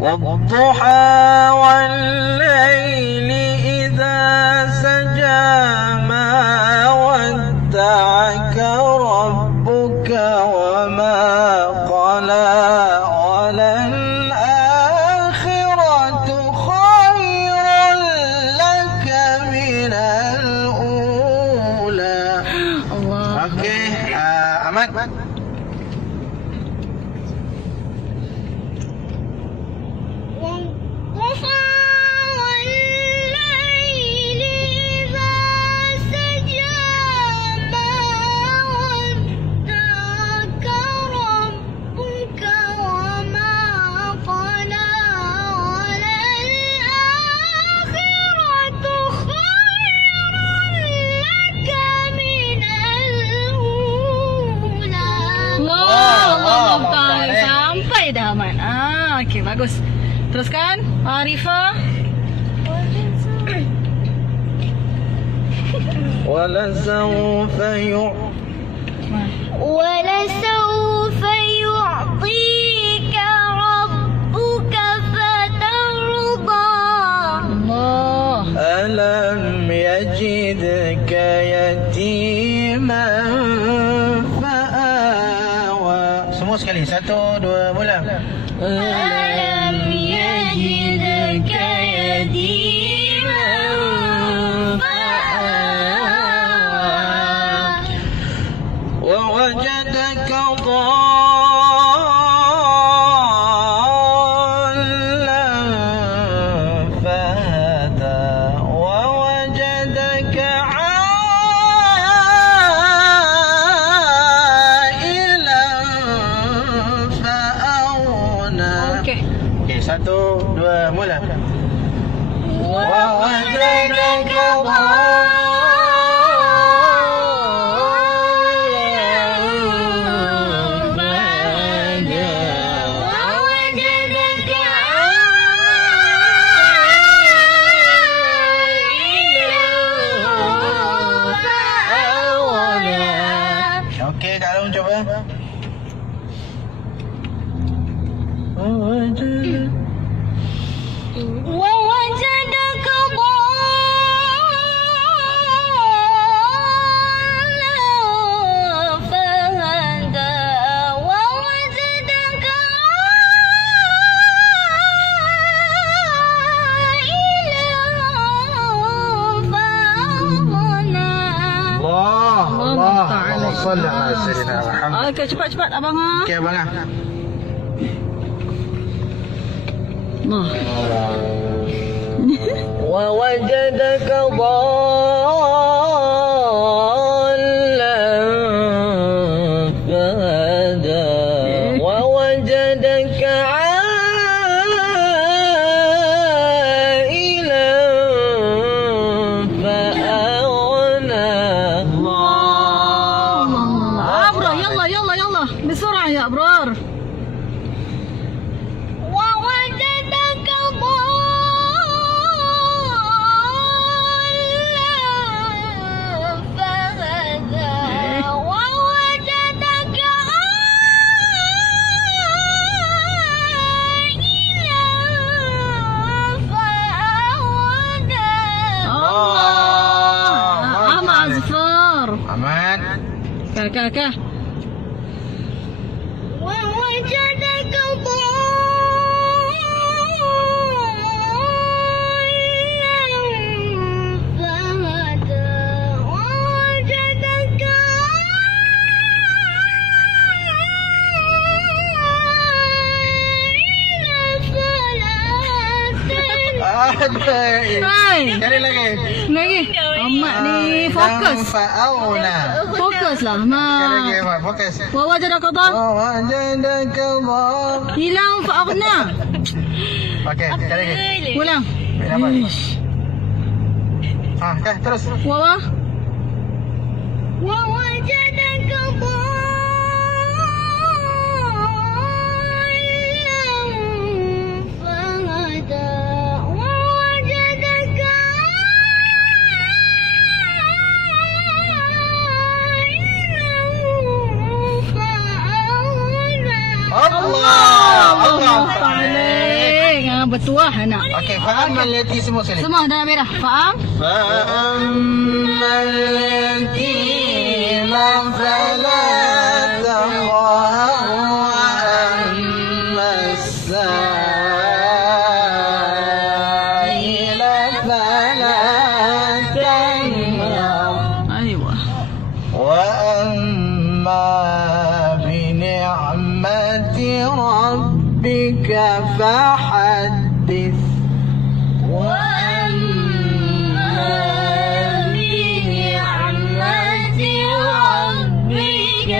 والضحى والليل إذا سجى ما ودعك ربك وما قلى وللآخرة خير لك من الأولى. Okey, Ahmad. Okey, bagus. Teruskan, Arifah. ولسوف يعطيك ربك فترضى. الله. ألم يجدك يتيما فآوى. Semua sekali. 1, 2, mula. ألم يجدك يتيما فآوى ووجدك ضالا فهدى ووجدك عائلا فأغنى. Okey. Okey, 1, 2, mula. ووجدك Okey, Kak Long cuba. ووجدك ضالا فهدى ووجدك عائلا فأغنى. Allah, Allah, Ta'ala. Allah salli ala sayyidina Muhammad. Okey, cepat-cepat abang. Okey, abang. Allah. ووجدك ضالا فهدى ووجدك عائلا فأغنى. أبرار، يلا يلا يلا بسرعة يا أبرار. ووجدك ضالا فهدى ووجدك عائلا فأغنى. عم أزفار. Ahmad. كاكا. ووجدك ضالا فهدى ووجدك Sekali lagi. Lagi. Amat ni fokus. Fa'auna. Fokus lah. Sekali lagi, Ma. Ahmad. Fokus. Wawajadaka dhal. Wawajadaka dhal. Hilang fa'aghna. Okey, sekali lagi. Ulang. Dapat. Okay, terus. Wawa. ووجدك ضالا فهدى ووجدك عائلا فأغنى. Allah. Allah. bertuah nak. Okey, faham التي semua sekali. Semua dalam merah. Faham? فأما اليتيم فلا تقهر وأما السائل فلا تنهر Aywa. وأما بنعمة ربك فحدث وأما بنعمة ربك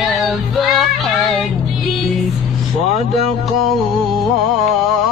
فحدث صدق الله